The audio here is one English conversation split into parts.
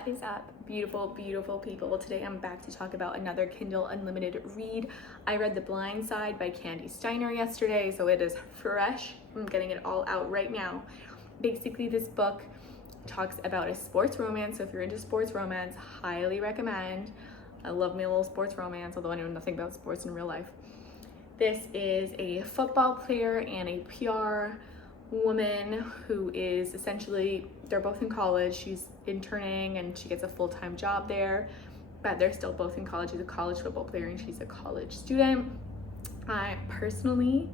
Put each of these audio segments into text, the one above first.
What is up, beautiful people? Today I'm back to talk about another Kindle Unlimited read. I read The Blind Side by Kandi Steiner yesterday, so it is fresh. I'm getting it all out right now. Basically, this book talks about a sports romance, so if you're into sports romance, highly recommend. I love me a little sports romance, although I know nothing about sports in real life. This is a football player and a PR woman who is essentially, they're both in college. She's interning and she gets a full-time job there, but they're still both in college. He's a college football player and she's a college student. I personally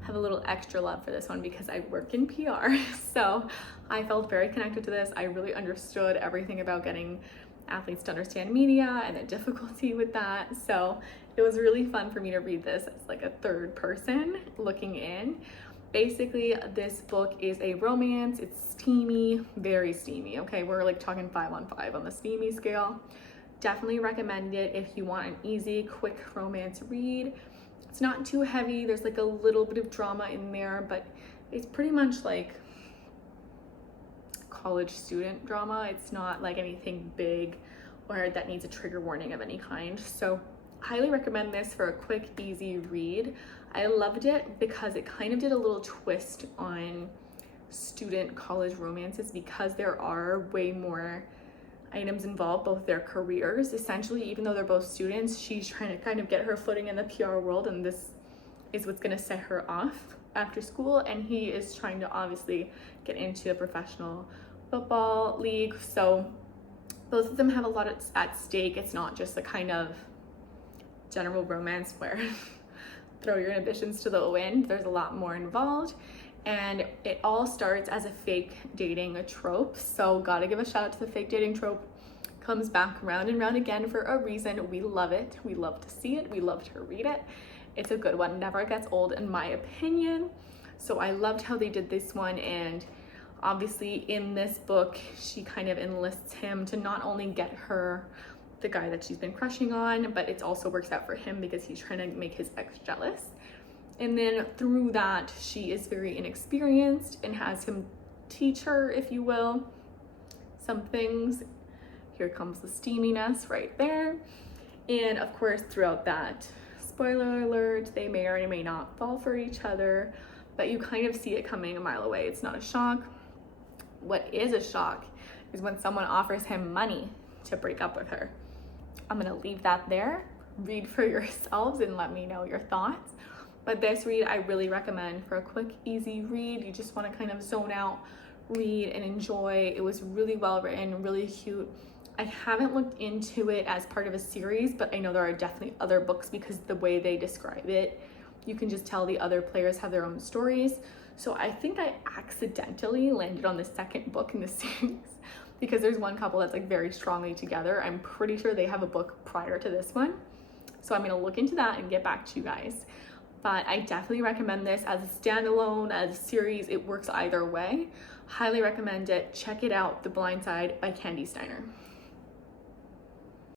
have a little extra love for this one because I work in PR, so I felt very connected to this. I really understood everything about getting athletes to understand media and the difficulty with that, so it was really fun for me to read this as like a third person looking in. Basically, this book is a romance. It's steamy, very steamy. Okay, we're like talking 5 on 5 on the steamy scale. Definitely recommend it if you want an easy, quick romance read. It's not too heavy. There's like a little bit of drama in there, but it's pretty much like college student drama. It's not like anything big or that needs a trigger warning of any kind. So highly recommend this for a quick, easy read. I loved it because it kind of did a little twist on student college romances because there are way more items involved, both their careers. Essentially, even though they're both students, she's trying to kind of get her footing in the PR world, and this is what's going to set her off after school, and he is trying to obviously get into a professional football league. So both of them have a lot at stake. It's not just a kind of general romance where throw your ambitions to the wind. There's a lot more involved, and it all starts as a fake dating trope. So gotta give a shout out to the fake dating trope. Comes back round and round again for a reason. We love it. We love to see it. We love to read it. It's a good one. Never gets old in my opinion. So I loved how they did this one, and obviously in this book she kind of enlists him to not only get her the guy that she's been crushing on, but it also works out for him because he's trying to make his ex jealous. And then through that, she is very inexperienced and has him teach her, if you will, some things. Here comes the steaminess right there. And of course, throughout that, spoiler alert, they may or may not fall for each other, but you kind of see it coming a mile away. It's not a shock. What is a shock is when someone offers him money to break up with her. I'm gonna leave that there. Read for yourselves and let me know your thoughts. But this read I really recommend for a quick, easy read. You just want to kind of zone out, read, and enjoy. It was really well written, really cute. I haven't looked into it as part of a series, but I know there are definitely other books because the way they describe it, you can just tell the other players have their own stories. So I think I accidentally landed on the second book in the series because there's one couple that's like very strongly together. I'm pretty sure they have a book prior to this one. So I'm gonna look into that and get back to you guys. But I definitely recommend this as a standalone, as a series. It works either way. Highly recommend it. Check it out, The Blind Side by Kandi Steiner.